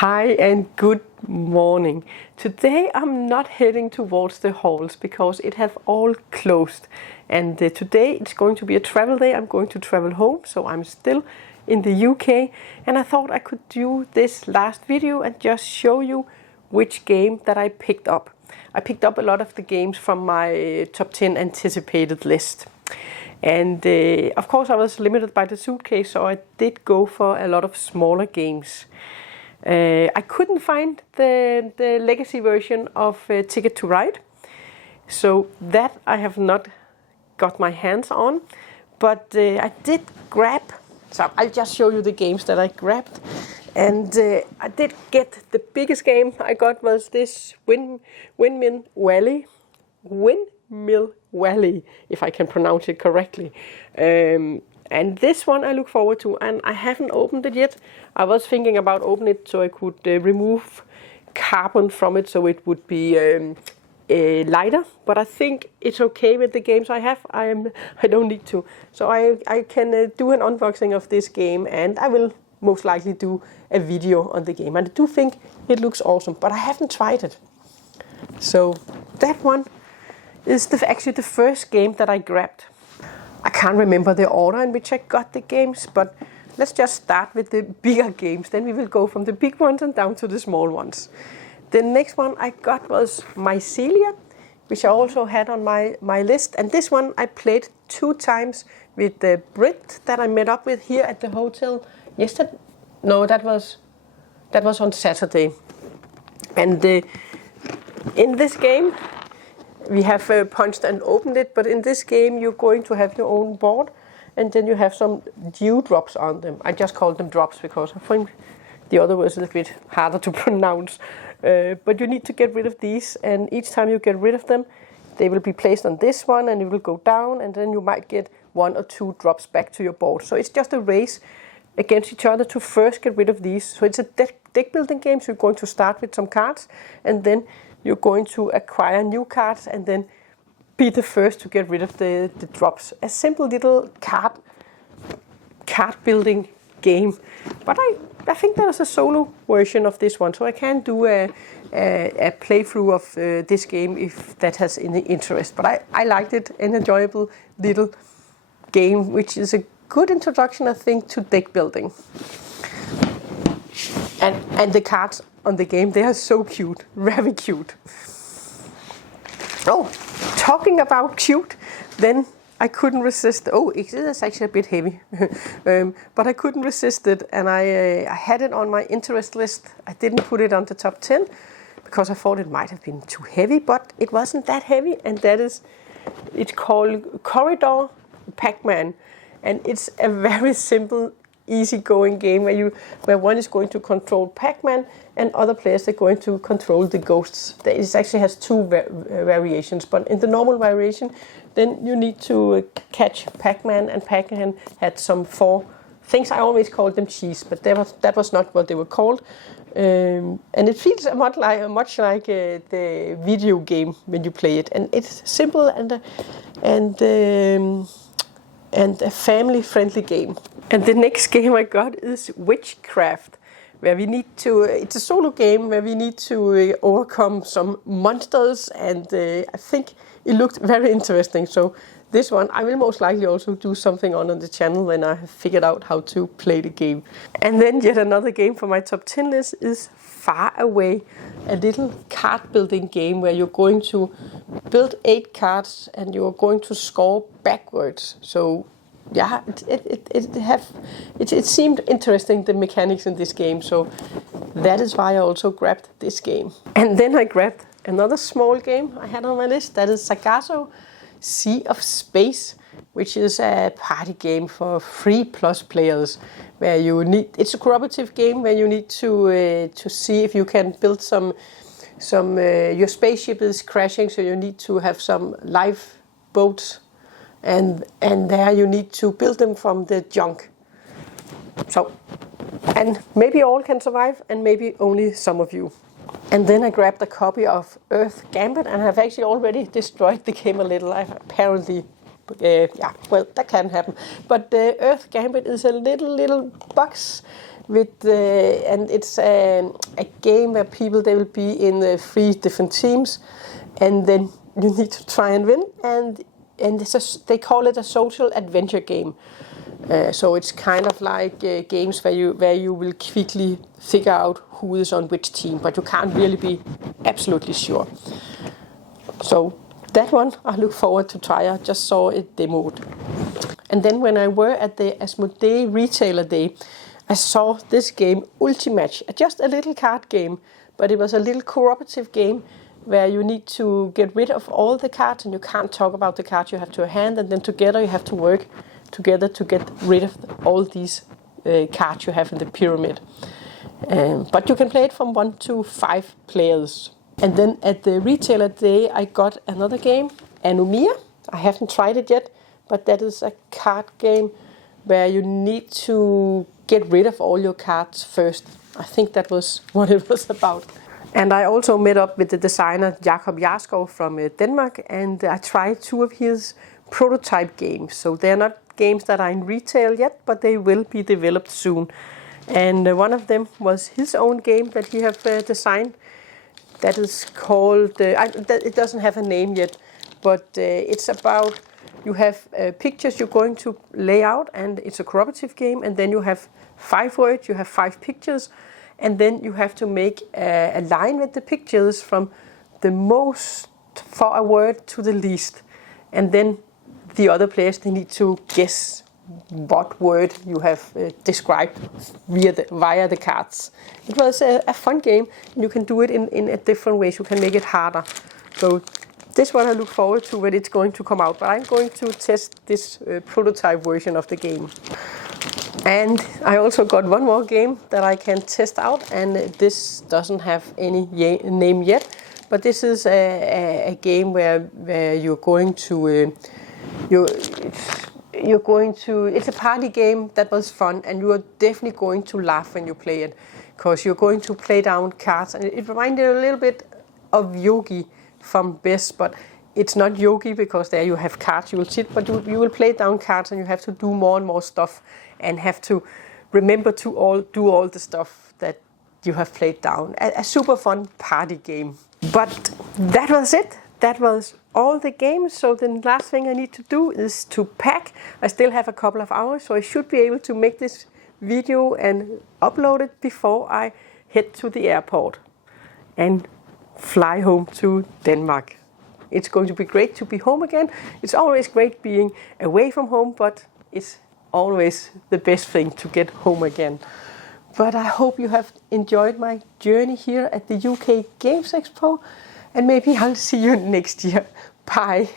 Hi and good morning. Today I'm not heading towards the halls because it have all closed, and today it's going to be a travel day. I'm going to travel home, so I'm still in the UK, and I thought I could do this last video and just show you which game that I picked up. I picked up a lot of the games from my top 10 anticipated list. And of course I was limited by the suitcase, so I did go for a lot of smaller games. I couldn't find the legacy version of Ticket to Ride, so that I have not got my hands on, but I did grab, so I'll just show you the games that I grabbed. And I did get the biggest game I got was this Windmill Valley, if I can pronounce it correctly. And this one I look forward to, and I haven't opened it yet. I was thinking about opening it so I could remove carbon from it so it would be lighter, but I think it's okay with the games I have. I don't need to. So I can do an unboxing of this game, and I will most likely do a video on the game. And I do think it looks awesome, but I haven't tried it. So that one is actually the first game that I grabbed. I can't remember the order in which I got the games, but let's just start with the bigger games. Then we will go from the big ones and down to the small ones. The next one I got was Mycelia, which I also had on my list. And this one I played 2 times with the Brit that I met up with here at the hotel yesterday. No, that was on Saturday. And in this game, we have punched and opened it, but in this game you're going to have your own board, and then you have some dewdrops on them. I just call them drops because I think the other was a bit harder to pronounce. But you need to get rid of these, and each time you get rid of them, they will be placed on this one, and it will go down, and then you might get 1 or 2 drops back to your board. So it's just a race against each other to first get rid of these. So it's a deck building game, so you're going to start with some cards, and then you're going to acquire new cards and then be the first to get rid of the drops. A simple little card building game. But I think there's a solo version of this one, so I can do a playthrough of this game if that has any interest. But I liked it, an enjoyable little game, which is a good introduction, I think, to deck building. And the cards on the game, they are so cute, very cute. Oh, talking about cute, then I couldn't resist. Oh, it is actually a bit heavy, but I couldn't resist it, and I had it on my interest list. I didn't put it on the top 10 because I thought it might have been too heavy, but it wasn't that heavy, and it's called Corridor Pac-Man, and it's a very simple, easy-going game where one is going to control Pac-Man and other players are going to control the ghosts. It actually has 2 variations, but in the normal variation, then you need to catch Pac-Man, and Pac-Man had some 4 things. I always called them cheese, but that was not what they were called. And it feels much like the video game when you play it, and it's simple and a family-friendly game. And the next game I got is Witchcraft, where we need to, it's a solo game where we need to overcome some monsters, and I think it looked very interesting. So this one I will most likely also do something on the channel when I have figured out how to play the game. And then yet another game for my top 10 list is Far Away, a little card building game where you're going to build 8 cards and you're going to score backwards. So yeah, it seemed interesting, the mechanics in this game, so that is why I also grabbed this game. And then I grabbed another small game I had on my list, that is Sargasso Sea of Space, which is a party game for 3+ players, where it's a cooperative game where you need to see if you can build some your spaceship is crashing, so you need to have some lifeboats, and there you need to build them from the junk. So, and maybe all can survive, and maybe only some of you. And then I grabbed a copy of Earth Gambit, and I've actually already destroyed the game a little. I've apparently, yeah, well, that can happen. But Earth Gambit is a little box and it's a game where people, they will be in 3 different teams, and then you need to try and win, and they call it a social adventure game. So it's kind of like games where you will quickly figure out who is on which team, but you can't really be absolutely sure. So that one I look forward to try. I just saw it demoed. And then when I were at the Asmodee Retailer Day, I saw this game, Ultimatch, just a little card game, but it was a little cooperative game where you need to get rid of all the cards, and you can't talk about the cards you have to hand, and then together you have to work together to get rid of all these cards you have in the pyramid. But you can play it from 1 to 5 players. And then at the Retailer Day I got another game, Anomia. I haven't tried it yet, but that is a card game where you need to get rid of all your cards first. I think that was what it was about. And I also met up with the designer Jakob Jarskov from Denmark, and I tried 2 of his prototype games. So they're not games that are in retail yet, but they will be developed soon. And one of them was his own game that he have designed. That is called, it doesn't have a name yet, but it's about, you have pictures you're going to lay out, and it's a cooperative game, and then you have 5 words, you have 5 pictures, and then you have to make a line with the pictures from the most for a word to the least. And then the other players, they need to guess what word you have described via the cards. It was a fun game, and you can do it in a different ways. You can make it harder. So this one I look forward to when it's going to come out, but I'm going to test this prototype version of the game. And I also got one more game that I can test out, and this doesn't have any name yet, but this is a game where you're going to it's a party game that was fun, and you are definitely going to laugh when you play it, because you're going to play down cards, and it reminded a little bit of Yogi from Best, but it's not Yogi because there you have cards you will sit, but you will play down cards, and you have to do more and more stuff, and have to remember to do all the stuff that you have played down. A super fun party game. But that was it. That was all the games. So the last thing I need to do is to pack. I still have a couple of hours, so I should be able to make this video and upload it before I head to the airport and fly home to Denmark. It's going to be great to be home again. It's always great being away from home, but it's always the best thing to get home again. But I hope you have enjoyed my journey here at the UK Games Expo, and maybe I'll see you next year. Bye.